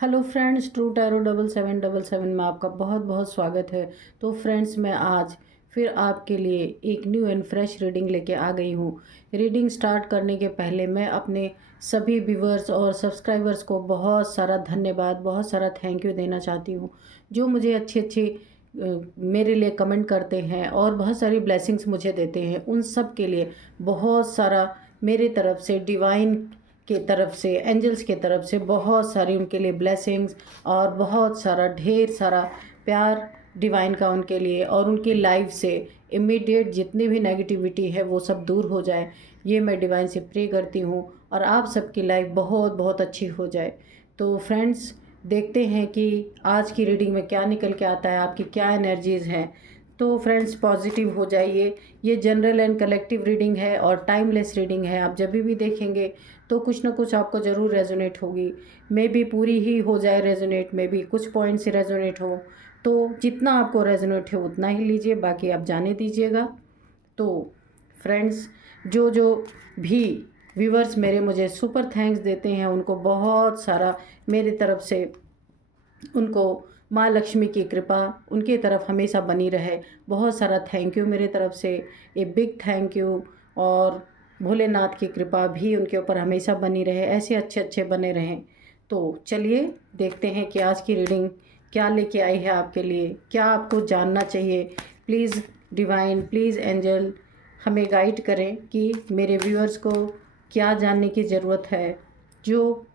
Hello friends, true tarot 7777 में आपका बहुत बहुत स्वागत है। तो फ्रेंड्स, मैं आज फिर आपके लिए एक न्यू एंड फ्रेश रीडिंग लेके आ गई हूँ। रीडिंग स्टार्ट करने के पहले मैं अपने सभी व्यूवर्स और सब्सक्राइबर्स को बहुत सारा धन्यवाद, बहुत सारा थैंक यू देना चाहती हूँ, जो मुझे अच्छी अच्छी मेरे लिए कमेंट करते हैं और बहुत सारी ब्लेसिंग्स मुझे देते हैं। उन सब के लिए बहुत सारा मेरे तरफ से, डिवाइन के तरफ से, एंजल्स के तरफ से बहुत सारी उनके लिए ब्लेसिंग्स और बहुत सारा ढेर सारा प्यार डिवाइन का उनके लिए, और उनकी लाइफ से इमीडिएट जितनी भी नेगेटिविटी है वो सब दूर हो जाए, ये मैं डिवाइन से प्रे करती हूँ और आप सबकी लाइफ बहुत बहुत अच्छी हो जाए। तो फ्रेंड्स, देखते हैं कि आज की रीडिंग में क्या निकल के आता है, आपकी क्या एनर्जीज़ हैं। तो फ्रेंड्स, पॉजिटिव हो जाइए। ये जनरल एंड कलेक्टिव रीडिंग है और टाइमलेस रीडिंग है। आप जब भी देखेंगे तो कुछ ना कुछ आपको ज़रूर रेजोनेट होगी। मे बी पूरी ही हो जाए रेजोनेट, मे बी कुछ पॉइंट से रेजोनेट हो। तो जितना आपको रेजोनेट है उतना ही लीजिए, बाकी आप जाने दीजिएगा। तो फ्रेंड्स, जो जो भी व्यूवर्स मेरे मुझे सुपर थैंक्स देते हैं, उनको बहुत सारा मेरी तरफ से, उनको माँ लक्ष्मी की कृपा उनकी तरफ हमेशा बनी रहे। बहुत सारा थैंक यू मेरे तरफ से, ए बिग थैंक यू। और भोलेनाथ की कृपा भी उनके ऊपर हमेशा बनी रहे, ऐसे अच्छे अच्छे बने रहें। तो चलिए देखते हैं कि आज की रीडिंग क्या लेके आई है आपके लिए, क्या आपको जानना चाहिए। प्लीज़ डिवाइन, प्लीज़ एंजल, हमें गाइड करें कि मेरे व्यूअर्स को क्या जानने की ज़रूरत है। जो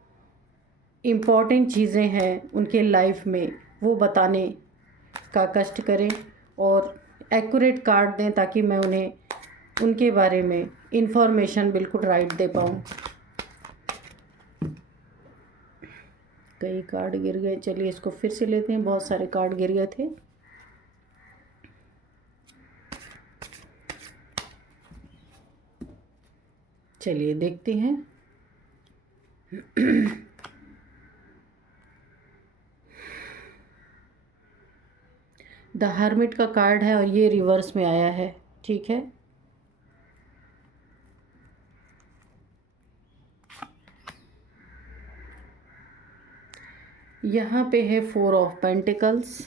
इम्पॉर्टेंट चीज़ें हैं उनके लाइफ में वो बताने का कष्ट करें और एक्यूरेट कार्ड दें, ताकि मैं उन्हें उनके बारे में इंफॉर्मेशन बिल्कुल राइट दे पाऊँ। कई कार्ड गिर गए, चलिए इसको फिर से लेते हैं, बहुत सारे कार्ड गिर गए थे। चलिए देखते हैं। द हर्मिट का कार्ड है और ये रिवर्स में आया है, ठीक है। यहाँ पे है 4 ऑफ पेंटिकल्स,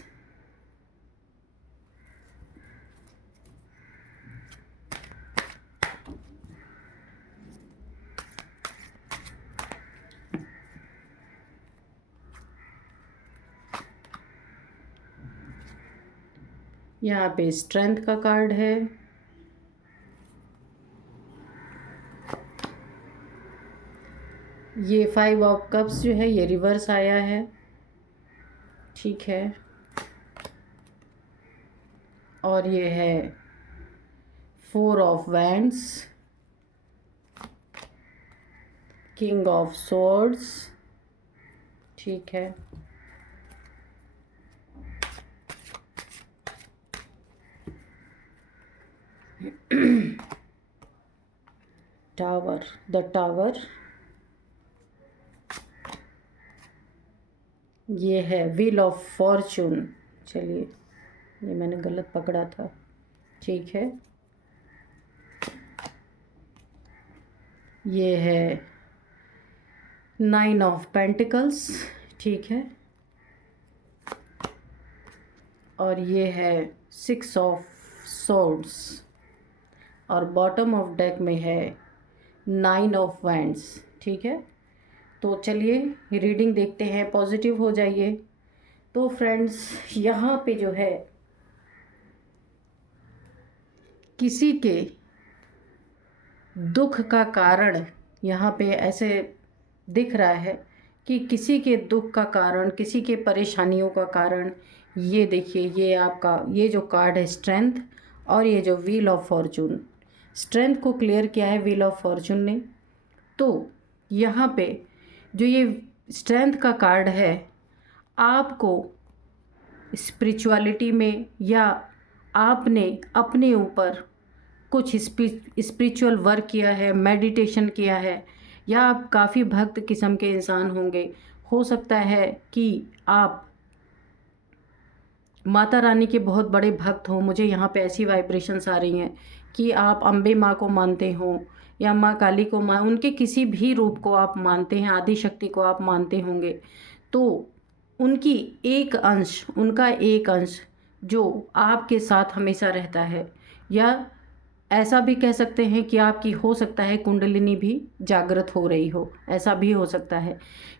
यहाँ पे स्ट्रेंथ का कार्ड है, ये 5 ऑफ कप्स जो है ये रिवर्स आया है, ठीक है। और ये है 4 of wands, king of swords, ठीक है। टावर, द टावर, ये है व्हील ऑफ फॉर्चून। चलिए, ये मैंने गलत पकड़ा था, ठीक है। ये है 9 ऑफ पेंटिकल्स, ठीक है। और ये है 6 ऑफ सॉर्ड्स, और बॉटम ऑफ डेक में है 9 ऑफ वैंड्स, ठीक है। तो चलिए रीडिंग देखते हैं, पॉजिटिव हो जाइए। तो फ्रेंड्स, यहाँ पे जो है किसी के दुख का कारण, यहाँ पे ऐसे दिख रहा है कि किसी के दुख का कारण, किसी के परेशानियों का कारण, ये देखिए, ये आपका ये जो कार्ड है स्ट्रेंथ, और ये जो व्हील ऑफ फॉर्चून, स्ट्रेंथ को क्लियर किया है व्हील ऑफ फॉर्चून ने। तो यहाँ पे जो ये स्ट्रेंथ का कार्ड है, आपको स्पिरिचुअलिटी में, या आपने अपने ऊपर कुछ स्पिरिचुअल वर्क किया है, मेडिटेशन किया है, या आप काफ़ी भक्त किस्म के इंसान होंगे। हो सकता है कि आप माता रानी के बहुत बड़े भक्त हों। मुझे यहाँ पे ऐसी वाइब्रेशंस आ रही हैं कि आप अम्बे माँ को मानते हों, या माँ काली को उनके किसी भी रूप को आप मानते हैं, आदि शक्ति को आप मानते होंगे। तो उनका एक अंश जो आपके साथ हमेशा रहता है, या ऐसा भी कह सकते हैं कि आपकी हो सकता है कुंडलिनी भी जागृत हो रही हो, ऐसा भी हो सकता है।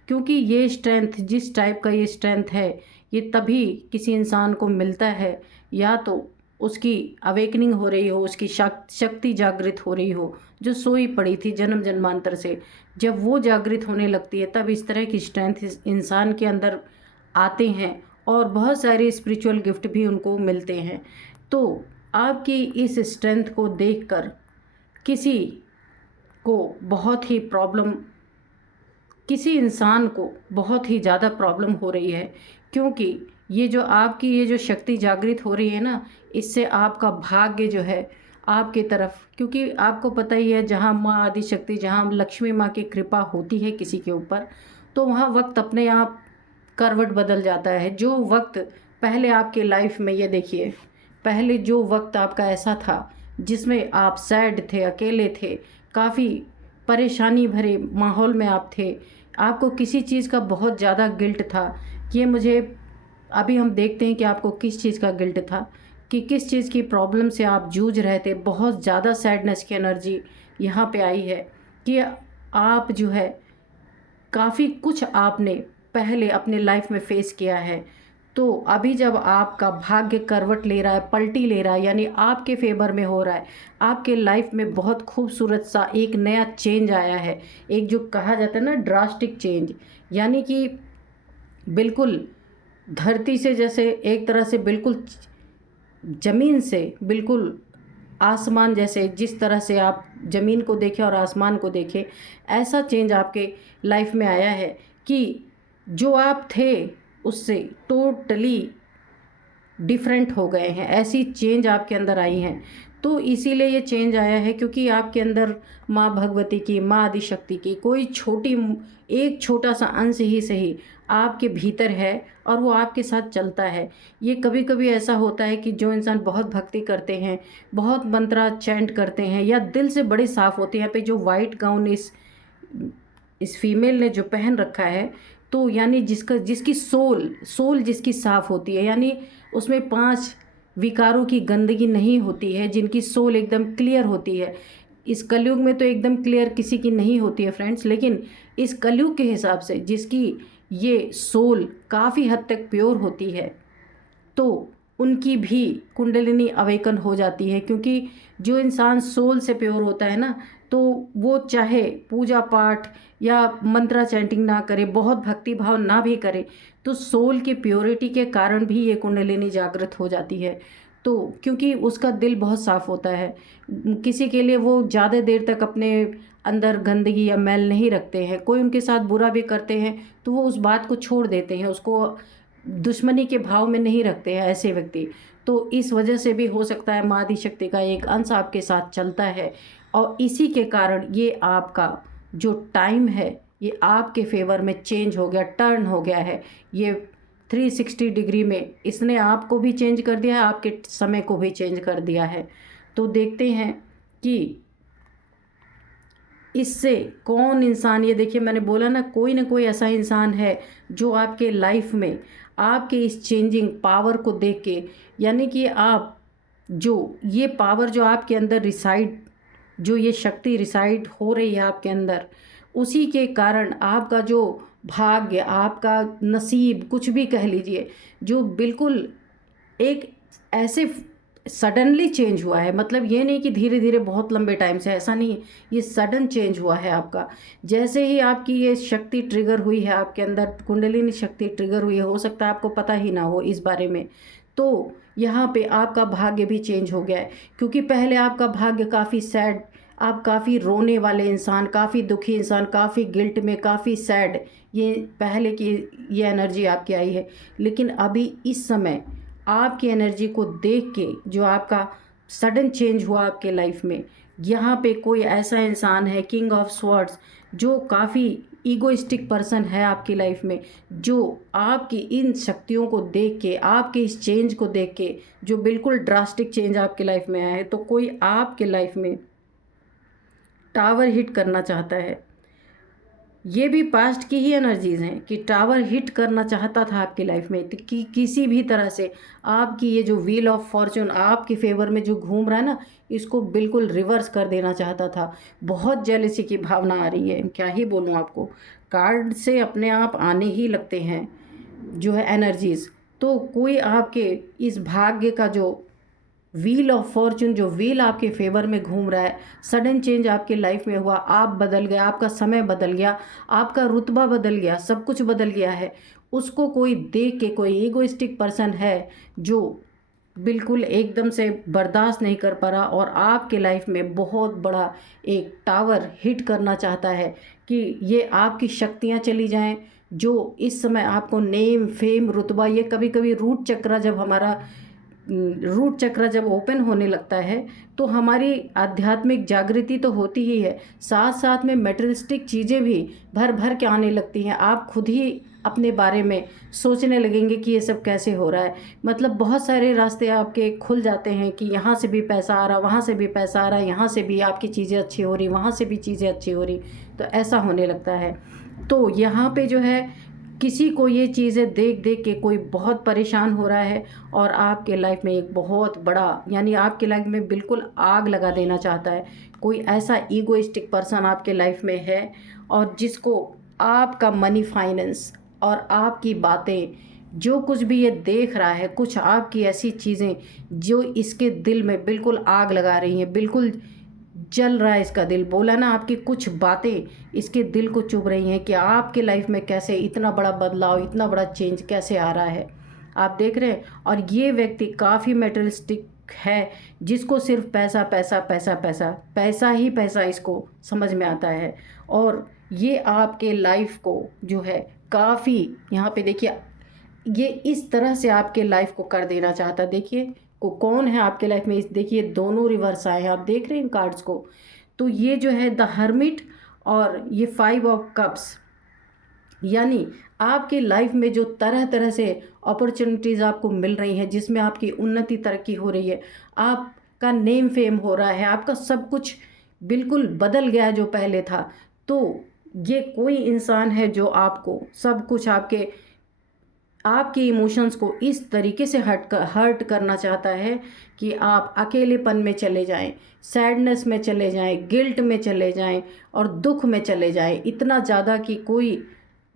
क्योंकि ये स्ट्रेंथ, जिस टाइप का ये स्ट्रेंथ है, ये तभी किसी इंसान को मिलता है या तो उसकी अवेकनिंग हो रही हो, उसकी शक्ति जागृत हो रही हो, जो सोई पड़ी थी जन्म जन्मांतर से, जब वो जागृत होने लगती है तब इस तरह की स्ट्रेंथ इस इंसान के अंदर आते हैं और बहुत सारे स्पिरिचुअल गिफ्ट भी उनको मिलते हैं। तो आपकी इस स्ट्रेंथ को देखकर किसी को बहुत ही प्रॉब्लम, किसी इंसान को बहुत ही ज़्यादा प्रॉब्लम हो रही है, क्योंकि ये जो शक्ति जागृत हो रही है ना, इससे आपका भाग्य जो है आपके तरफ, क्योंकि आपको पता ही है जहाँ माँ आदि शक्ति, जहाँ लक्ष्मी माँ की कृपा होती है किसी के ऊपर, तो वहाँ वक्त अपने आप करवट बदल जाता है। जो वक्त पहले आपके लाइफ में, ये देखिए, पहले जो वक्त आपका ऐसा था जिसमें आप सैड थे, अकेले थे, काफ़ी परेशानी भरे माहौल में आप थे, आपको किसी चीज़ का बहुत ज़्यादा गिल्ट था। ये मुझे अभी हम देखते हैं कि आपको किस चीज़ का गिल्ट था, कि किस चीज़ की प्रॉब्लम से आप जूझ रहे थे। बहुत ज़्यादा सैडनेस की एनर्जी यहाँ पे आई है कि आप जो है काफ़ी कुछ आपने पहले अपने लाइफ में फेस किया है। तो अभी जब आपका भाग्य करवट ले रहा है, पलटी ले रहा है, यानी आपके फेवर में हो रहा है, आपके लाइफ में बहुत खूबसूरत सा एक नया चेंज आया है। एक जो कहा जाता है ना ड्रास्टिक चेंज, यानी कि बिल्कुल धरती से, जैसे एक तरह से बिल्कुल ज़मीन से बिल्कुल आसमान, जैसे जिस तरह से आप ज़मीन को देखें और आसमान को देखें, ऐसा चेंज आपके लाइफ में आया है कि जो आप थे उससे टोटली डिफरेंट हो गए हैं। ऐसी चेंज आपके अंदर आई हैं। तो इसीलिए ये चेंज आया है क्योंकि आपके अंदर माँ भगवती की, माँ आदिशक्ति की कोई एक छोटा सा अंश ही सही आपके भीतर है और वो आपके साथ चलता है। ये कभी कभी ऐसा होता है कि जो इंसान बहुत भक्ति करते हैं, बहुत मंत्रा चैंट करते हैं, या दिल से बड़े साफ़ होते हैं, यहाँ पे जो वाइट गाउन इस फीमेल ने जो पहन रखा है, तो यानी जिसकी सोल जिसकी साफ़ होती है, यानी उसमें 5 विकारों की गंदगी नहीं होती है, जिनकी सोल एकदम क्लियर होती है। इस कलयुग में तो एकदम क्लियर किसी की नहीं होती है फ्रेंड्स, लेकिन इस कलयुग के हिसाब से जिसकी ये सोल काफ़ी हद तक प्योर होती है, तो उनकी भी कुंडलिनी अवेकन हो जाती है। क्योंकि जो इंसान सोल से प्योर होता है ना, तो वो चाहे पूजा पाठ या मंत्रा चैंटिंग ना करे, बहुत भक्ति भाव ना भी करे, तो सोल की प्योरिटी के कारण भी ये कुंडलिनी जागृत हो जाती है। तो क्योंकि उसका दिल बहुत साफ़ होता है, किसी के लिए वो ज़्यादा देर तक अपने अंदर गंदगी या मैल नहीं रखते हैं। कोई उनके साथ बुरा भी करते हैं तो वो उस बात को छोड़ देते हैं, उसको दुश्मनी के भाव में नहीं रखते हैं ऐसे व्यक्ति। तो इस वजह से भी हो सकता है माँ आदिशक्ति का एक अंश आपके साथ चलता है, और इसी के कारण ये आपका जो टाइम है ये आपके फेवर में चेंज हो गया, टर्न हो गया है। ये 360 डिग्री में इसने आपको भी चेंज कर दिया है, आपके समय को भी चेंज कर दिया है। तो देखते हैं कि इससे कौन इंसान, ये देखिए मैंने बोला ना कोई ऐसा इंसान है जो आपके लाइफ में आपके इस चेंजिंग पावर को देख के, यानी कि आप जो ये पावर जो आपके अंदर रिसाइड, जो ये शक्ति रिसाइड हो रही है आपके अंदर, उसी के कारण आपका जो भाग्य, आपका नसीब, कुछ भी कह लीजिए, जो बिल्कुल एक ऐसे सडनली चेंज हुआ है। मतलब ये नहीं कि धीरे धीरे बहुत लंबे टाइम से, ऐसा नहीं, ये सडन चेंज हुआ है आपका। जैसे ही आपकी ये शक्ति ट्रिगर हुई है आपके अंदर, कुंडलिनी शक्ति ट्रिगर हुई है, हो सकता है आपको पता ही ना हो इस बारे में, तो यहाँ पे आपका भाग्य भी चेंज हो गया है। क्योंकि पहले आपका भाग्य काफ़ी सैड, आप काफ़ी रोने वाले इंसान, काफ़ी दुखी इंसान, काफ़ी गिल्ट में, काफ़ी सैड, ये पहले की ये एनर्जी आपकी आई है। लेकिन अभी इस समय आपकी एनर्जी को देख के जो आपका सडन चेंज हुआ आपके लाइफ में, यहाँ पे कोई ऐसा इंसान है, किंग ऑफ स्वॉर्ड्स, जो काफ़ी ईगोइस्टिक पर्सन है आपकी लाइफ में, जो आपकी इन शक्तियों को देख के, आपके इस चेंज को देख के, जो बिल्कुल ड्रास्टिक चेंज आपकी लाइफ में आया है, तो कोई आपके लाइफ में टावर हिट करना चाहता है। ये भी पास्ट की ही एनर्जीज़ हैं कि टावर हिट करना चाहता था आपकी लाइफ में, तो कि किसी भी तरह से आपकी ये जो व्हील ऑफ फॉर्चून आपके फेवर में जो घूम रहा है ना, इसको बिल्कुल रिवर्स कर देना चाहता था। बहुत जेलसी की भावना आ रही है, क्या ही बोलूँ आपको। कार्ड से अपने आप आने ही लगते हैं जो है एनर्जीज़। तो कोई आपके इस भाग्य का जो व्हील ऑफ फॉर्चून, जो व्हील आपके फेवर में घूम रहा है, सडन चेंज आपके लाइफ में हुआ, आप बदल गए, आपका समय बदल गया, आपका रुतबा बदल गया, सब कुछ बदल गया है। उसको कोई देख के, कोई ईगोइस्टिक पर्सन है जो बिल्कुल एकदम से बर्दाश्त नहीं कर पा रहा और आपके लाइफ में बहुत बड़ा एक टावर हिट करना चाहता है कि ये आपकी शक्तियाँ चली जाएं, जो इस समय आपको नेम फेम रुतबा, ये कभी कभी रूट चक्र जब ओपन होने लगता है तो हमारी आध्यात्मिक जागृति तो होती ही है, साथ साथ में मेटेरियलिस्टिक चीज़ें भी भर भर के आने लगती हैं। आप खुद ही अपने बारे में सोचने लगेंगे कि ये सब कैसे हो रहा है। मतलब बहुत सारे रास्ते आपके खुल जाते हैं कि यहाँ से भी पैसा आ रहा, वहाँ से भी पैसा आ रहा, यहाँ से भी आपकी चीज़ें अच्छी हो रही, वहाँ से भी चीज़ें अच्छी हो रही, तो ऐसा होने लगता है। तो यहाँ पे जो है किसी को ये चीज़ें देख देख के कोई बहुत परेशान हो रहा है और आपके लाइफ में एक बहुत बड़ा, यानी आपके लाइफ में बिल्कुल आग लगा देना चाहता है। कोई ऐसा ईगोइस्टिक पर्सन आपके लाइफ में है और जिसको आपका मनी, फाइनेंस और आपकी बातें, जो कुछ भी ये देख रहा है, कुछ आपकी ऐसी चीज़ें जो इसके दिल में बिल्कुल आग लगा रही हैं, बिल्कुल जल रहा है इसका दिल। बोला ना, आपकी कुछ बातें इसके दिल को चुभ रही हैं कि आपके लाइफ में कैसे इतना बड़ा बदलाव, इतना बड़ा चेंज कैसे आ रहा है, आप देख रहे हैं। और ये व्यक्ति काफ़ी मेटेरियलिस्टिक है, जिसको सिर्फ पैसा पैसा पैसा पैसा पैसा ही पैसा इसको समझ में आता है। और ये आपके लाइफ को जो है काफ़ी, यहाँ पे देखिए, ये इस तरह से आपके लाइफ को कर देना चाहता है। देखिए कौन है आपके लाइफ में, इस देखिए दोनों रिवर्स आए हैं, आप देख रहे हैं कार्ड्स को। तो ये जो है द हर्मिट और ये 5 ऑफ कप्स, यानी आपकी लाइफ में जो तरह तरह से अपॉर्चुनिटीज़ आपको मिल रही हैं, जिसमें आपकी उन्नति तरक्की हो रही है, आपका नेम फेम हो रहा है, आपका सब कुछ बिल्कुल बदल गया जो पहले था। तो ये कोई इंसान है जो आपको सब कुछ आपके इमोशंस को इस तरीके से हर्ट करना चाहता है कि आप अकेलेपन में चले जाएं, सैडनेस में चले जाएं, गिल्ट में चले जाएं और दुख में चले जाएं, इतना ज़्यादा कि कोई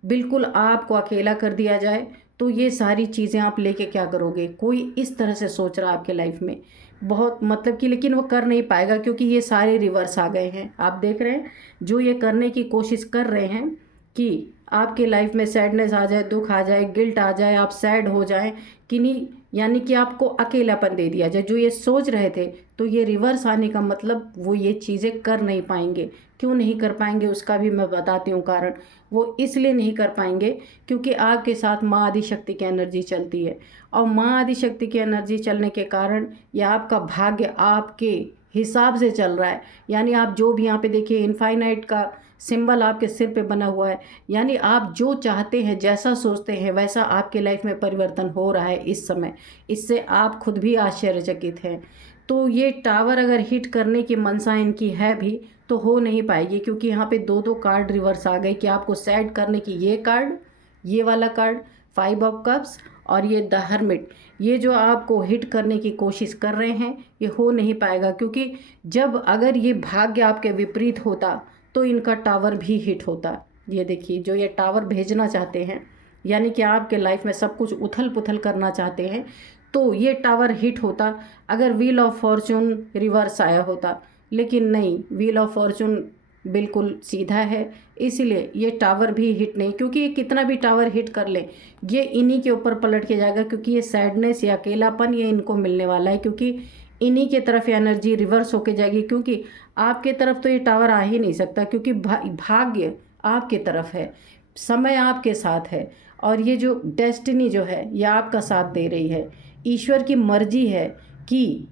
बिल्कुल आपको अकेला कर दिया जाए। तो ये सारी चीज़ें आप लेके क्या करोगे। कोई इस तरह से सोच रहा है आपके लाइफ में बहुत, मतलब कि, लेकिन वो कर नहीं पाएगा क्योंकि ये सारे रिवर्स आ गए हैं। आप देख रहे हैं जो ये करने की कोशिश कर रहे हैं कि आपके लाइफ में सैडनेस आ जाए, दुख आ जाए, गिल्ट आ जाए, आप सैड हो जाएं कि नहीं, यानी कि आपको अकेलापन दे दिया जाए, जो ये सोच रहे थे। तो ये रिवर्स आने का मतलब वो ये चीज़ें कर नहीं पाएंगे। क्यों नहीं कर पाएंगे उसका भी मैं बताती हूँ कारण। वो इसलिए नहीं कर पाएंगे क्योंकि आपके साथ माँ आदिशक्ति की एनर्जी चलती है और माँ आदिशक्ति की एनर्जी चलने के कारण यह आपका भाग्य आपके हिसाब से चल रहा है। यानी आप जो भी यहाँ पे देखिए इनफाइनाइट का सिंबल आपके सिर पे बना हुआ है, यानी आप जो चाहते हैं, जैसा सोचते हैं, वैसा आपके लाइफ में परिवर्तन हो रहा है इस समय। इससे आप खुद भी आश्चर्यचकित हैं। तो ये टावर अगर हिट करने की मंशा इनकी है भी तो हो नहीं पाएगी क्योंकि यहाँ पे दो दो कार्ड रिवर्स आ गए कि आपको सैड करने की। ये कार्ड, ये वाला कार्ड 5 ऑफ कप्स और ये द हर्मिट, ये जो आपको हिट करने की कोशिश कर रहे हैं, ये हो नहीं पाएगा क्योंकि जब अगर ये भाग्य आपके विपरीत होता तो इनका टावर भी हिट होता। ये देखिए जो ये टावर भेजना चाहते हैं, यानी कि आपके लाइफ में सब कुछ उथल पुथल करना चाहते हैं, तो ये टावर हिट होता अगर व्हील ऑफ फॉर्चून रिवर्स आया होता। लेकिन नहीं, व्हील ऑफ फॉर्चून बिल्कुल सीधा है, इसलिए ये टावर भी हिट नहीं, क्योंकि ये कितना भी टावर हिट कर ले ये इन्हीं के ऊपर पलट के जाएगा क्योंकि ये सैडनेस या अकेलापन ये इनको मिलने वाला है क्योंकि इन्हीं के तरफ एनर्जी रिवर्स होके जाएगी। क्योंकि आपके तरफ तो ये टावर आ ही नहीं सकता क्योंकि भाग्य आपके तरफ है, समय आपके साथ है और ये जो डेस्टिनी जो है ये आपका साथ दे रही है। ईश्वर की मर्जी है कि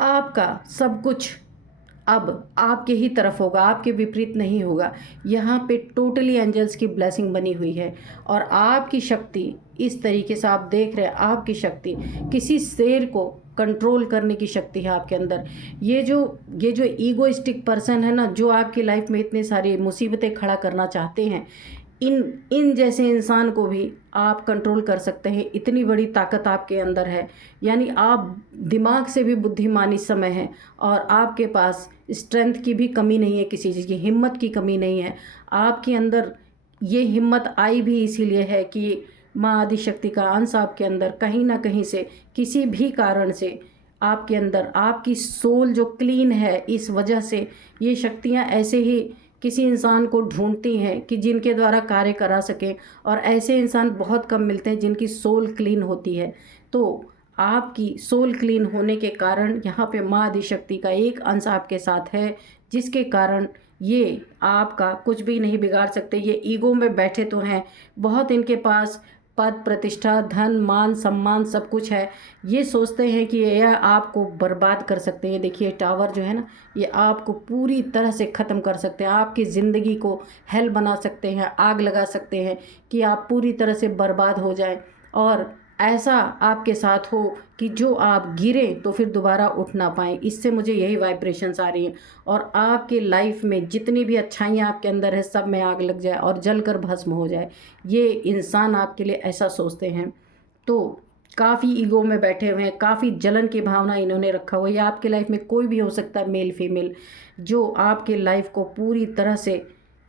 आपका सब कुछ अब आपके ही तरफ होगा, आपके विपरीत नहीं होगा। यहाँ पे टोटली एंजल्स की ब्लेसिंग बनी हुई है और आपकी शक्ति इस तरीके से आप देख रहे हैं, आपकी शक्ति किसी शेर को कंट्रोल करने की शक्ति है आपके अंदर। ये जो ईगोइस्टिक पर्सन है ना, जो आपकी लाइफ में इतने सारी मुसीबतें खड़ा करना चाहते हैं, इन इन जैसे इंसान को भी आप कंट्रोल कर सकते हैं। इतनी बड़ी ताकत आपके अंदर है, यानी आप दिमाग से भी बुद्धिमान इस समय है, और आपके पास स्ट्रेंथ की भी कमी नहीं है, किसी चीज़ की हिम्मत की कमी नहीं है आपके अंदर। ये हिम्मत आई भी इसीलिए है कि माँ आदिशक्ति का अंश आपके अंदर कहीं ना कहीं से, किसी भी कारण से आपके अंदर, आपकी सोल जो क्लीन है, इस वजह से ये शक्तियाँ ऐसे ही किसी इंसान को ढूंढती हैं कि जिनके द्वारा कार्य करा सकें, और ऐसे इंसान बहुत कम मिलते हैं जिनकी सोल क्लीन होती है। तो आपकी सोल क्लीन होने के कारण यहाँ पे माँ आदिशक्ति का एक अंश आपके साथ है, जिसके कारण ये आपका कुछ भी नहीं बिगाड़ सकते। ये ईगो में बैठे तो हैं, बहुत इनके पास पद प्रतिष्ठा धन मान सम्मान सब कुछ है, ये सोचते हैं कि यह आपको बर्बाद कर सकते हैं। देखिए टावर जो है ना, ये आपको पूरी तरह से ख़त्म कर सकते हैं, आपकी ज़िंदगी को हेल बना सकते हैं, आग लगा सकते हैं कि आप पूरी तरह से बर्बाद हो जाएं, और ऐसा आपके साथ हो कि जो आप गिरे तो फिर दोबारा उठ ना पाएँ। इससे मुझे यही वाइब्रेशंस आ रही हैं, और आपके लाइफ में जितनी भी अच्छाइयाँ आपके अंदर है, सब में आग लग जाए और जलकर भस्म हो जाए। ये इंसान आपके लिए ऐसा सोचते हैं। तो काफ़ी ईगो में बैठे हुए हैं, काफ़ी जलन की भावना इन्होंने रखा हुआ है। या आपके लाइफ में कोई भी हो सकता है, मेल फीमेल, जो आपके लाइफ को पूरी तरह से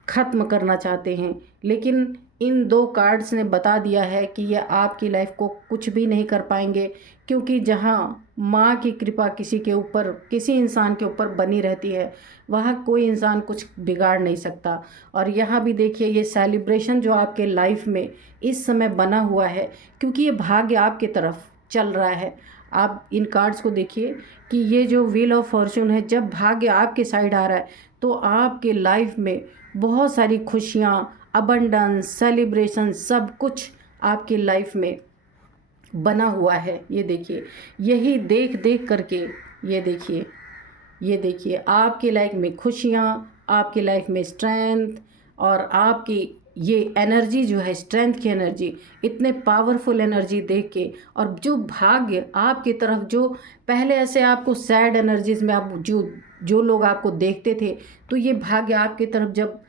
ख़त्म करना चाहते हैं। लेकिन इन दो कार्ड्स ने बता दिया है कि ये आपकी लाइफ को कुछ भी नहीं कर पाएंगे, क्योंकि जहाँ माँ की कृपा किसी के ऊपर, किसी इंसान के ऊपर बनी रहती है, वहाँ कोई इंसान कुछ बिगाड़ नहीं सकता। और यहाँ भी देखिए, ये सेलिब्रेशन जो आपके लाइफ में इस समय बना हुआ है, क्योंकि ये भाग्य आपकी तरफ चल रहा है। आप इन कार्ड्स को देखिए कि ये जो व्हील ऑफ फॉर्चून है, जब भाग्य आपके साइड आ रहा है तो आपके लाइफ में बहुत सारी खुशियाँ, अबंडेंस, सेलिब्रेशन, सब कुछ आपकी लाइफ में बना हुआ है। ये देखिए, यही देख देख करके ये देखिए आपकी लाइफ में खुशियाँ, आपकी लाइफ में स्ट्रेंथ, और आपकी ये एनर्जी जो है, स्ट्रेंथ की एनर्जी, इतने पावरफुल एनर्जी देख के, और जो भाग्य आपकी तरफ, जो पहले ऐसे आपको सैड एनर्जीज में आप जो लोग आपको देखते थे, तो ये भाग्य आपकी तरफ, जब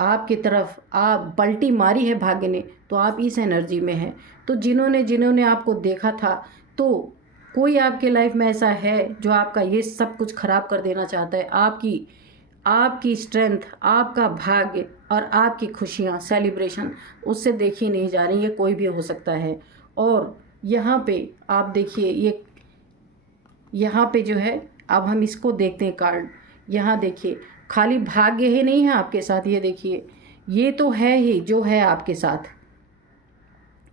आपकी तरफ आप पलटी मारी है भाग्य ने, तो आप इस एनर्जी में हैं। तो जिन्होंने आपको देखा था, तो कोई आपके लाइफ में ऐसा है जो आपका ये सब कुछ ख़राब कर देना चाहता है। आपकी स्ट्रेंथ, आपका भाग्य और आपकी खुशियाँ, सेलिब्रेशन उससे देखी नहीं जा रही है, कोई भी हो सकता है। और यहाँ पे आप देखिए, यहाँ पे जो है, अब हम इसको देखते हैं कार्ड। यहाँ देखिए, खाली भाग्य ही नहीं है आपके साथ, ये देखिए, ये तो है ही जो है आपके साथ,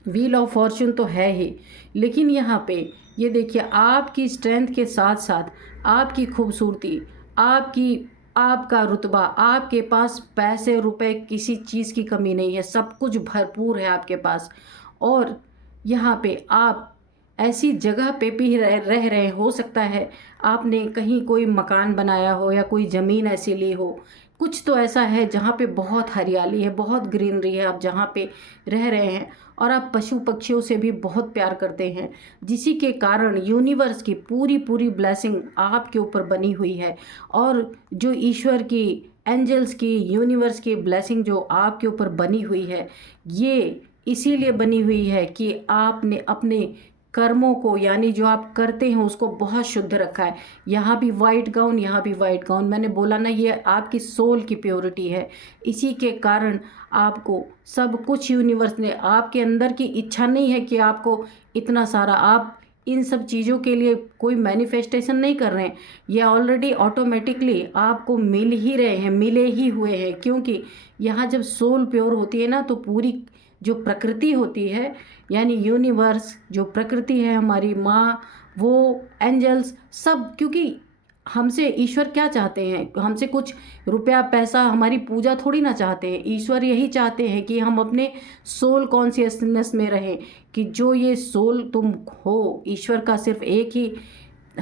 व्हील ऑफ फॉर्चून तो है ही, लेकिन यहाँ पे ये देखिए, आपकी स्ट्रेंथ के साथ साथ आपकी खूबसूरती, आपका रुतबा, आपके पास पैसे रुपए, किसी चीज़ की कमी नहीं है, सब कुछ भरपूर है आपके पास। और यहाँ पे आप ऐसी जगह पे भी रह रहे, हो सकता है आपने कहीं कोई मकान बनाया हो या कोई ज़मीन ऐसी ली हो, कुछ तो ऐसा है जहाँ पे बहुत हरियाली है, बहुत ग्रीनरी है, आप जहाँ पे रह रहे हैं, और आप पशु पक्षियों से भी बहुत प्यार करते हैं, जिसी के कारण यूनिवर्स की पूरी पूरी ब्लेसिंग आपके ऊपर बनी हुई है। और जो ईश्वर की, एंजल्स की, यूनिवर्स की ब्लेसिंग जो आपके ऊपर बनी हुई है, ये इसीलिए बनी हुई है कि आपने अपने कर्मों को, यानी जो आप करते हैं उसको बहुत शुद्ध रखा है। यहाँ भी वाइट गाउन, यहाँ भी वाइट गाउन, मैंने बोला ना, ये आपकी सोल की प्योरिटी है। इसी के कारण आपको सब कुछ यूनिवर्स ने, आपके अंदर की इच्छा नहीं है कि आपको इतना सारा, आप इन सब चीज़ों के लिए कोई मैनिफेस्टेशन नहीं कर रहे हैं, ये ऑलरेडी ऑटोमेटिकली आपको मिल ही रहे हैं, मिले ही हुए हैं। क्योंकि यहाँ जब सोल प्योर होती है ना, तो पूरी जो प्रकृति होती है, यानी यूनिवर्स, जो प्रकृति है, हमारी माँ, वो एंजल्स, सब, क्योंकि हमसे ईश्वर क्या चाहते हैं, हमसे कुछ रुपया पैसा, हमारी पूजा थोड़ी ना चाहते हैं। ईश्वर यही चाहते हैं कि हम अपने सोल कॉन्शियसनेस में रहें, कि जो ये सोल तुम हो, ईश्वर का सिर्फ एक ही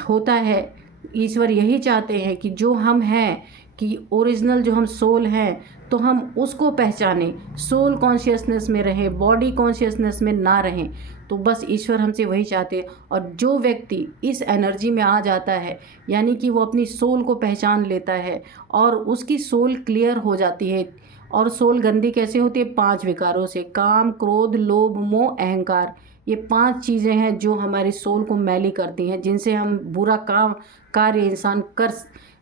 होता है। ईश्वर यही चाहते हैं कि जो हम हैं, कि ओरिजिनल जो हम सोल हैं तो हम उसको पहचानें, सोल कॉन्शियसनेस में रहें, बॉडी कॉन्शियसनेस में ना रहें। तो बस ईश्वर हमसे वही चाहते हैं। और जो व्यक्ति इस एनर्जी में आ जाता है, यानी कि वो अपनी सोल को पहचान लेता है और उसकी सोल क्लियर हो जाती है। और सोल गंदी कैसे होती है? 5 विकारों से, काम, क्रोध, लोभ, मोह, अहंकार। ये 5 चीज़ें हैं जो हमारी सोल को मैली करती हैं, जिनसे हम बुरा काम कार्य इंसान कर।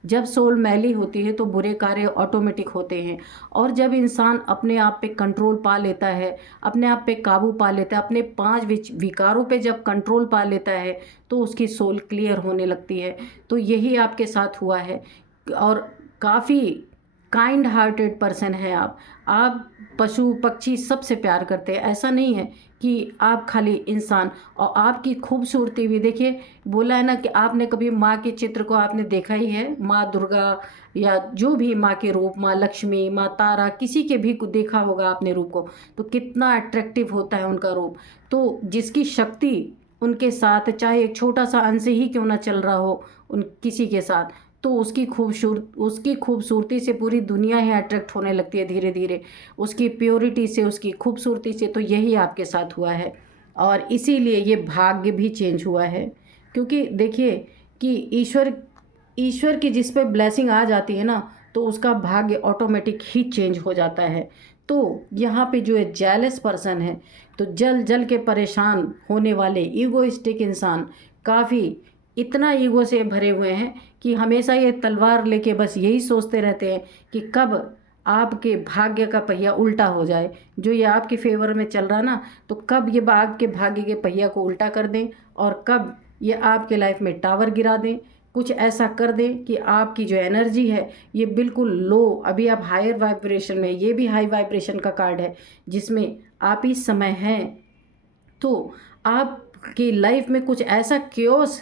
जब सोल मैली होती है तो बुरे कार्य ऑटोमेटिक होते हैं। और जब इंसान अपने आप पे कंट्रोल पा लेता है, अपने आप पे काबू पा लेता है, अपने 5 विकारों पे जब कंट्रोल पा लेता है तो उसकी सोल क्लियर होने लगती है। तो यही आपके साथ हुआ है। और काफ़ी काइंड हार्टेड पर्सन है आप पशु पक्षी सबसे प्यार करते हैं। ऐसा नहीं है कि आप खाली इंसान। और आपकी खूबसूरती भी देखिए, बोला है ना कि आपने कभी माँ के चित्र को आपने देखा ही है, माँ दुर्गा या जो भी माँ के रूप, माँ लक्ष्मी, माँ तारा, किसी के भी देखा होगा आपने रूप को, तो कितना अट्रैक्टिव होता है उनका रूप। तो जिसकी शक्ति उनके साथ, चाहे एक छोटा सा अंश ही क्यों ना चल रहा हो उन किसी के साथ, तो उसकी खूबसूरती से पूरी दुनिया ही अट्रैक्ट होने लगती है धीरे धीरे, उसकी प्योरिटी से, उसकी खूबसूरती से। तो यही आपके साथ हुआ है और इसीलिए ये भाग्य भी चेंज हुआ है। क्योंकि देखिए कि ईश्वर की जिस पे ब्लेसिंग आ जाती है ना, तो उसका भाग्य ऑटोमेटिक ही चेंज हो जाता है। तो यहाँ पे जो है जेलस पर्सन है, तो जल जल के परेशान होने वाले ईगोइस्टिक इंसान काफ़ी इतना ईगो से भरे हुए हैं कि हमेशा ये तलवार लेके बस यही सोचते रहते हैं कि कब आपके भाग्य का पहिया उल्टा हो जाए। जो ये आपके फेवर में चल रहा ना, तो कब ये आपके भाग्य के पहिया को उल्टा कर दें और कब ये आपके लाइफ में टावर गिरा दें, कुछ ऐसा कर दें कि आपकी जो एनर्जी है ये बिल्कुल लो। अभी आप हायर वाइब्रेशन में, ये भी हाई वाइब्रेशन का कार्ड है जिसमें आप इस समय हैं। तो आपकी लाइफ में कुछ ऐसा क्योस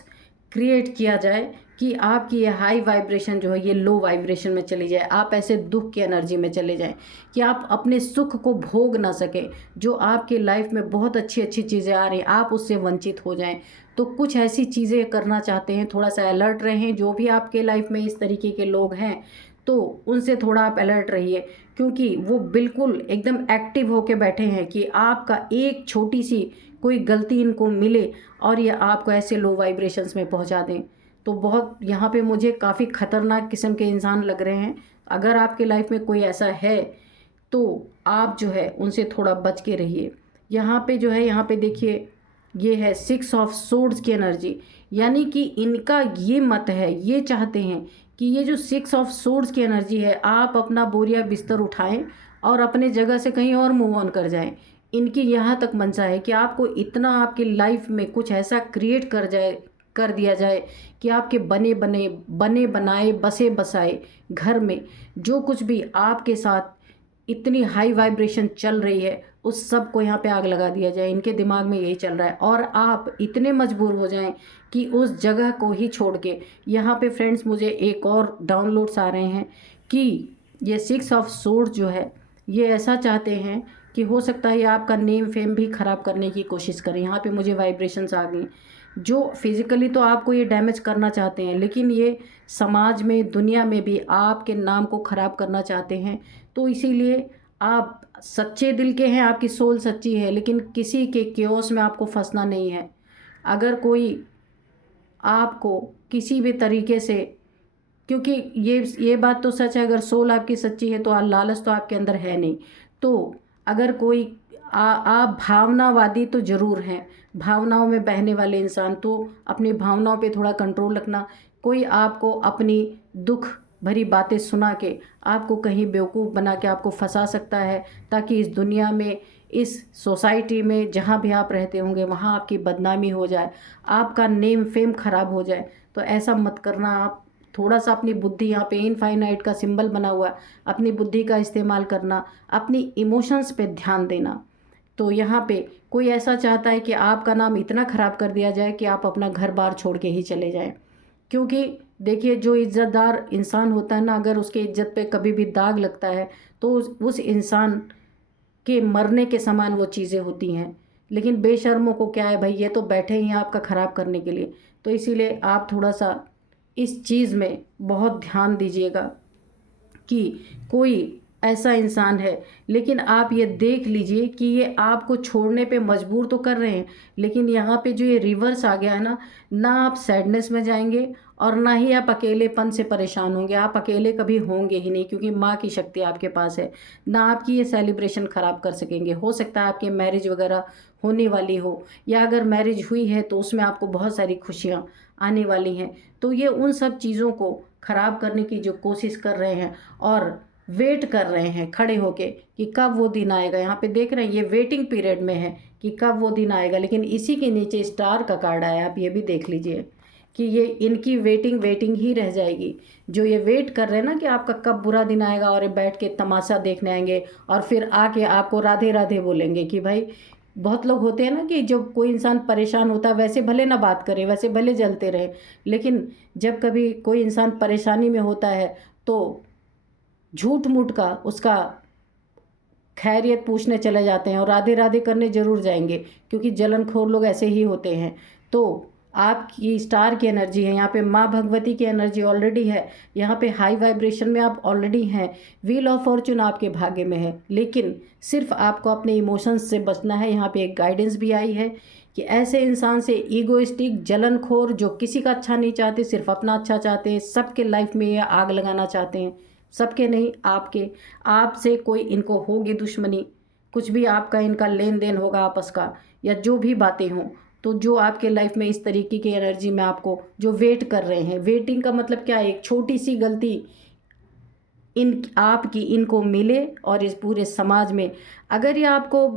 क्रिएट किया जाए कि आपकी ये हाई वाइब्रेशन जो है ये लो वाइब्रेशन में चली जाए, आप ऐसे दुख की एनर्जी में चले जाएं कि आप अपने सुख को भोग ना सकें। जो आपकी लाइफ में बहुत अच्छी अच्छी चीज़ें आ रही हैं, आप उससे वंचित हो जाएं। तो कुछ ऐसी चीज़ें करना चाहते हैं, थोड़ा सा अलर्ट रहें। जो भी आपके लाइफ में इस तरीके के लोग हैं तो उनसे थोड़ा आप अलर्ट रहिए, क्योंकि वो बिल्कुल एकदम एक्टिव होके बैठे हैं कि आपका एक छोटी सी कोई गलती इनको मिले और ये आपको ऐसे लो वाइब्रेशंस में पहुंचा दें। तो बहुत यहाँ पे मुझे काफ़ी ख़तरनाक किस्म के इंसान लग रहे हैं। अगर आपके लाइफ में कोई ऐसा है तो आप जो है उनसे थोड़ा बच के रहिए। यहाँ पे जो है, यहाँ पे देखिए, ये है 6 ऑफ सोर्ड्स की एनर्जी, यानी कि इनका ये मत है, ये चाहते हैं कि ये जो 6 ऑफ सोर्ड्स की एनर्जी है, आप अपना बोरिया बिस्तर उठाएं और अपने जगह से कहीं और मूव ऑन कर जाएं। इनकी यहाँ तक मंशा है कि आपको इतना आपकी लाइफ में कुछ ऐसा क्रिएट कर दिया जाए कि आपके बने बनाए बसे बसाए घर में जो कुछ भी आपके साथ इतनी हाई वाइब्रेशन चल रही है उस सब को यहाँ पे आग लगा दिया जाए। इनके दिमाग में यही चल रहा है और आप इतने मजबूर हो जाएं कि उस जगह को ही छोड़ के। यहाँ पे फ्रेंड्स मुझे एक और डाउनलोड्स आ रहे हैं कि ये 6 ऑफ सोर्ड जो है ये ऐसा चाहते हैं कि हो सकता है ये आपका नेम फेम भी ख़राब करने की कोशिश करें। यहाँ पे मुझे वाइब्रेशंस आ गई जो फिज़िकली तो आपको ये डैमेज करना चाहते हैं, लेकिन ये समाज में, दुनिया में भी आपके नाम को ख़राब करना चाहते हैं। तो इसीलिए आप सच्चे दिल के हैं, आपकी सोल सच्ची है, लेकिन किसी के क्योस में आपको फंसना नहीं है। अगर कोई आपको किसी भी तरीके से, क्योंकि ये बात तो सच है, अगर सोल आपकी सच्ची है तो लालच तो आपके अंदर है नहीं। तो अगर कोई आप भावनावादी तो ज़रूर हैं, भावनाओं में बहने वाले इंसान, तो अपनी भावनाओं पे थोड़ा कंट्रोल रखना। कोई आपको अपनी दुख भरी बातें सुना के आपको कहीं बेवकूफ़ बना के आपको फंसा सकता है, ताकि इस दुनिया में, इस सोसाइटी में जहाँ भी आप रहते होंगे वहाँ आपकी बदनामी हो जाए, आपका नेम फेम ख़राब हो जाए। तो ऐसा मत करना। आप थोड़ा सा अपनी बुद्धि, यहाँ पे इनफाइनाइट का सिंबल बना हुआ है, अपनी बुद्धि का इस्तेमाल करना, अपनी इमोशंस पे ध्यान देना। तो यहाँ पे कोई ऐसा चाहता है कि आपका नाम इतना ख़राब कर दिया जाए कि आप अपना घर बार छोड़ के ही चले जाएं। क्योंकि देखिए, जो इज़्ज़तदार इंसान होता है ना, अगर उसके इज्जत पे कभी भी दाग लगता है तो उस इंसान के मरने के समान वो चीज़ें होती हैं। लेकिन बेशर्मों को क्या है भाई, ये तो बैठे ही हैं आपका ख़राब करने के लिए। तो इसीलिए आप थोड़ा सा इस चीज़ में बहुत ध्यान दीजिएगा। कि कोई ऐसा इंसान है, लेकिन आप ये देख लीजिए कि ये आपको छोड़ने पे मजबूर तो कर रहे हैं, लेकिन यहाँ पे जो ये रिवर्स आ गया है ना आप सैडनेस में जाएंगे और ना ही आप अकेलेपन से परेशान होंगे। आप अकेले कभी होंगे ही नहीं, क्योंकि माँ की शक्ति आपके पास है। ना आपकी ये सेलिब्रेशन ख़राब कर सकेंगे। हो सकता है आपकी मैरिज वगैरह होने वाली हो, या अगर मैरिज हुई है तो उसमें आपको बहुत सारी खुशियाँ आने वाली हैं। तो ये उन सब चीज़ों को ख़राब करने की जो कोशिश कर रहे हैं और वेट कर रहे हैं खड़े होके कि कब वो दिन आएगा। यहाँ पे देख रहे हैं ये वेटिंग पीरियड में है कि कब वो दिन आएगा, लेकिन इसी के नीचे स्टार का कार्ड आया। आप ये भी देख लीजिए कि ये इनकी वेटिंग ही रह जाएगी। जो ये वेट कर रहे हैं ना कि आपका कब बुरा दिन आएगा, और ये बैठ के तमाशा देखने आएंगे और फिर आके आपको राधे राधे बोलेंगे कि भाई, बहुत लोग होते हैं ना कि जब कोई इंसान परेशान होता है, वैसे भले ना बात करे, वैसे भले जलते रहे, लेकिन जब कभी कोई इंसान परेशानी में होता है तो झूठ मूठ का उसका खैरियत पूछने चले जाते हैं और राधे राधे करने ज़रूर जाएंगे, क्योंकि जलनखोर लोग ऐसे ही होते हैं। तो आपकी स्टार की एनर्जी है, यहाँ पे माँ भगवती की एनर्जी ऑलरेडी है, यहाँ पे हाई वाइब्रेशन में आप ऑलरेडी हैं। व्हील ऑफ फॉर्चून आपके भाग्य में है, लेकिन सिर्फ आपको अपने इमोशंस से बचना है। यहाँ पे एक गाइडेंस भी आई है कि ऐसे इंसान से, ईगोइस्टिक, जलनखोर, जो किसी का अच्छा नहीं चाहते, सिर्फ अपना अच्छा चाहते हैं, सबके लाइफ में ये आग लगाना चाहते हैं, सबके नहीं, आपके, आपसे कोई इनको होगी दुश्मनी, कुछ भी आपका इनका लेन देन होगा आपस का, या जो भी बातें हों, तो जो आपके लाइफ में इस तरीके की एनर्जी में आपको जो वेट कर रहे हैं। वेटिंग का मतलब क्या है? एक छोटी सी गलती इन आपकी इनको मिले, और इस पूरे समाज में अगर ये आपको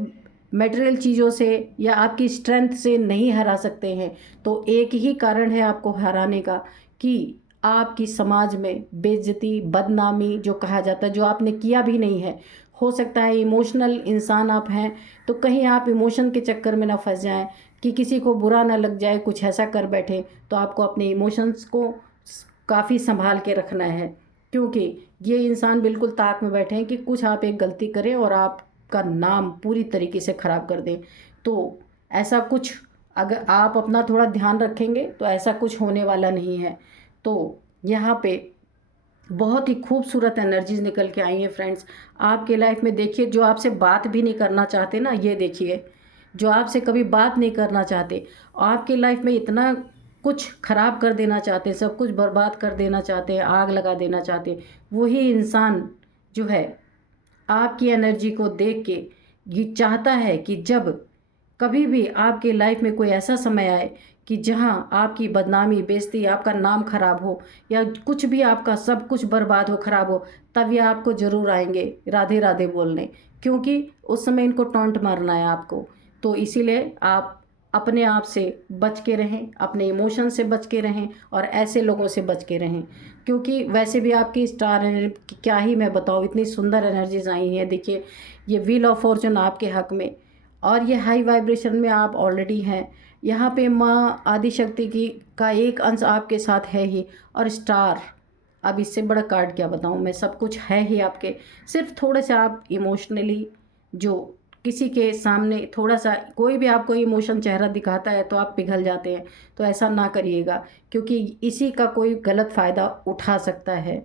मटेरियल चीज़ों से या आपकी स्ट्रेंथ से नहीं हरा सकते हैं, तो एक ही कारण है आपको हराने का, कि आपकी समाज में बेइज्जती, बदनामी जो कहा जाता है, जो आपने किया भी नहीं है। हो सकता है इमोशनल इंसान आप हैं, तो कहीं आप इमोशन के चक्कर में ना फंस जाएं कि किसी को बुरा ना लग जाए, कुछ ऐसा कर बैठे। तो आपको अपने इमोशंस को काफ़ी संभाल के रखना है, क्योंकि ये इंसान बिल्कुल ताक में बैठे हैं कि कुछ आप एक गलती करें और आपका नाम पूरी तरीके से ख़राब कर दें। तो ऐसा कुछ, अगर आप अपना थोड़ा ध्यान रखेंगे तो ऐसा कुछ होने वाला नहीं है। तो यहाँ पे बहुत ही खूबसूरत एनर्जीज निकल के आई हैं फ्रेंड्स आपके लाइफ में। देखिए, जो आपसे बात भी नहीं करना चाहते ना, ये देखिए, जो आपसे कभी बात नहीं करना चाहते, आपके लाइफ में इतना कुछ ख़राब कर देना चाहते, सब कुछ बर्बाद कर देना चाहते, आग लगा देना चाहते, वही इंसान जो है आपकी एनर्जी को देख के ये चाहता है कि जब कभी भी आपके लाइफ में कोई ऐसा समय आए कि जहां आपकी बदनामी, बेइज्जती, आपका नाम खराब हो, या कुछ भी आपका सब कुछ बर्बाद हो, खराब हो, तब ये आपको ज़रूर आएंगे राधे राधे बोलने, क्योंकि उस समय इनको टॉन्ट मारना है आपको। तो इसीलिए आप अपने आप से बच के रहें, अपने इमोशन से बच के रहें, और ऐसे लोगों से बच के रहें, क्योंकि वैसे भी आपकी स्टार एनर्जी क्या ही मैं बताऊँ, इतनी सुंदर एनर्जीज आई हैं। देखिए, ये व्हील ऑफ फॉर्चून आपके हक में, और ये हाई वाइब्रेशन में आप ऑलरेडी हैं। यहाँ पे माँ आदिशक्ति की का एक अंश आपके साथ है ही, और स्टार, अब इससे बड़ा कार्ड क्या बताऊँ मैं, सब कुछ है ही आपके। सिर्फ थोड़ा सा आप इमोशनली, जो किसी के सामने थोड़ा सा कोई भी आपको इमोशन चेहरा दिखाता है तो आप पिघल जाते हैं, तो ऐसा ना करिएगा, क्योंकि इसी का कोई गलत फ़ायदा उठा सकता है।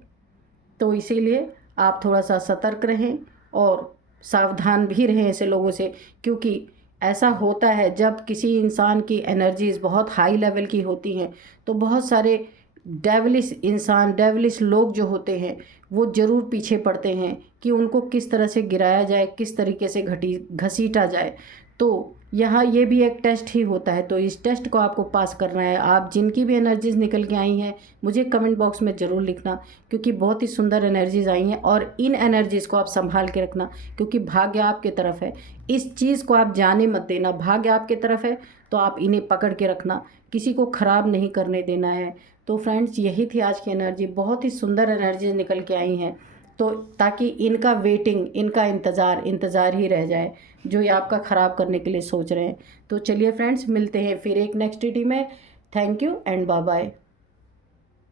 तो इसीलिए आप थोड़ा सा सतर्क रहें और सावधान भी रहें ऐसे लोगों से, क्योंकि ऐसा होता है जब किसी इंसान की एनर्जीज बहुत हाई लेवल की होती हैं, तो बहुत सारे डेवलिश इंसान, डेवलिश लोग जो होते हैं, वो ज़रूर पीछे पड़ते हैं कि उनको किस तरह से गिराया जाए, किस तरीके से घसीटा जाए। तो यहाँ ये भी एक टेस्ट ही होता है, तो इस टेस्ट को आपको पास करना है। आप जिनकी भी एनर्जीज निकल के आई हैं, मुझे कमेंट बॉक्स में ज़रूर लिखना, क्योंकि बहुत ही सुंदर एनर्जीज आई हैं, और इन एनर्जीज़ को आप संभाल के रखना, क्योंकि भाग्य आपके तरफ है। इस चीज़ को आप जाने मत देना, भाग्य आपके तरफ है, तो आप इन्हें पकड़ के रखना, किसी को ख़राब नहीं करने देना है। तो फ्रेंड्स, यही थी आज की एनर्जी, बहुत ही सुंदर एनर्जीज निकल के आई हैं, तो ताकि इनका वेटिंग, इनका इंतज़ार ही रह जाए, जो ये आपका ख़राब करने के लिए सोच रहे हैं। तो चलिए फ्रेंड्स, मिलते हैं फिर एक नेक्स्ट वीडियो में। Thank you and bye bye.